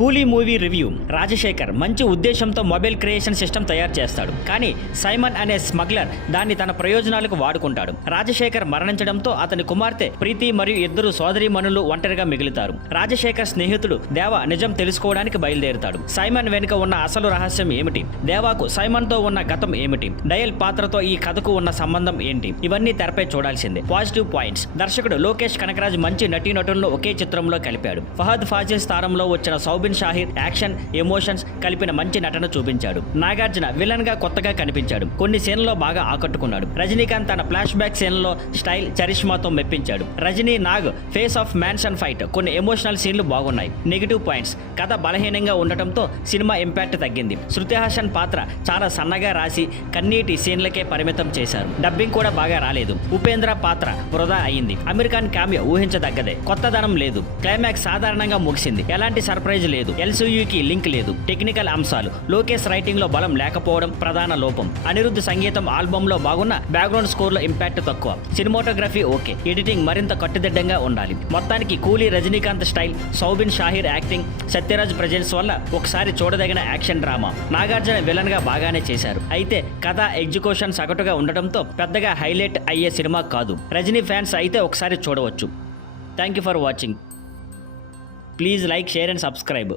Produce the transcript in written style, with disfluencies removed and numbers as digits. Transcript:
కూలీ movie review. Rajasekhar మంచి ఉద్దేశంతో మొబైల్ క్రియేషన్ సిస్టమ్ తయారు చేస్తాడు, కానీ సైమన్ అనే స్మగ్లర్ దాన్ని తన ప్రయోజనాలకు వాడుకుంటాడు. రాజశేఖర్ మరణించడంతో అతని కుమార్తె ప్రీతి మరియు ఇద్దరు సోదరీమణులు ఒంటరిగా మిగులుతారు. రాజశేఖర్ స్నేహితుడు దేవ నిజం తెలుసుకోవడానికి బయలుదేరుతాడు. సైమన్ వెనుక ఉన్న అసలు రహస్యం ఏమిటి? దేవాకు సైమన్ తో ఉన్న గతం ఏమిటి? డయల్ పాత్రతో ఈ కథకు ఉన్న సంబంధం ఏంటి? ఇవన్నీ తెరపై చూడాల్సిందే. Positive points. దర్శకుడు లోకేష్ కనకరాజ్ మంచి నటీనటులను ఒకే చిత్రంలో కలిపాడు. ఫహద్ ఫాజిల్ స్థానంలో వచ్చిన సౌబిన్ షాహిర్ యాక్షన్, ఎమోషన్స్ కలిపిన మంచి నటన చూపించాడు. నాగార్జున విలన్ గా కొత్తగా కనిపించాడు. కొన్ని సీన్లలో బాగా ఆకట్టుకున్నాడు. రజనీకాంత్ తన ఫ్లాష్ బ్యాక్ సీన్లలో స్టైల్, చరిష్మాతో మెప్పించాడు. Rajini Nag face off mansion fight, కొన్ని ఎమోషనల్ సీన్లు బాగున్నాయి. Negative points. కథ బలహీనంగా ఉండటంతో సినిమా ఇంపాక్ట్ తగ్గింది. శృతి హాసన్ పాత్ర చాలా సన్నగా రాసి కన్నీటి సీన్లకే పరిమితం చేశారు. డబ్బింగ్ కూడా బాగా రాలేదు. ఉపేంద్ర పాత్ర వృధా అయింది. అమెరికన్ కామ్య ఊహించదగ్గదే. కొత్తదనం లేదు. క్లైమాక్స్ సాధారణంగా ముగిసింది. ఎలాంటి సర్ప్రైజ్ లేదు. ఎల్సీయూకి లింక్ లేదు. టెక్నికల్ అంశాలు. లోకేష్ రైటింగ్ లో బలం లేకపోవడం ప్రధాన లోపం. అనిరుద్ధ్ సంగీతం ఆల్బమ్ లో బాగున్న బ్యాక్గ్రౌండ్ స్కోర్ లో ఇంపాక్ట్ తక్కువ. Cinematography okay. ఎడిటింగ్ మరింత కట్టుదిడ్డంగా ఉండాలి. మొత్తానికి కూలీ Rajinikanth style, Soubin Shahir acting, Sathyaraj presence వల్ల ఒకసారి చూడదగిన యాక్షన్ డ్రామా. నాగార్జున విలన్ గా బాగానే చేశారు. అయితే కథ, ఎగ్జిక్యూషన్ సగటుగా ఉండటంతో పెద్దగా హైలైట్ అయ్యే సినిమా కాదు. రజనీ ఫ్యాన్స్ అయితే ఒకసారి చూడవచ్చు. Thank you for watching. Please like, share and subscribe.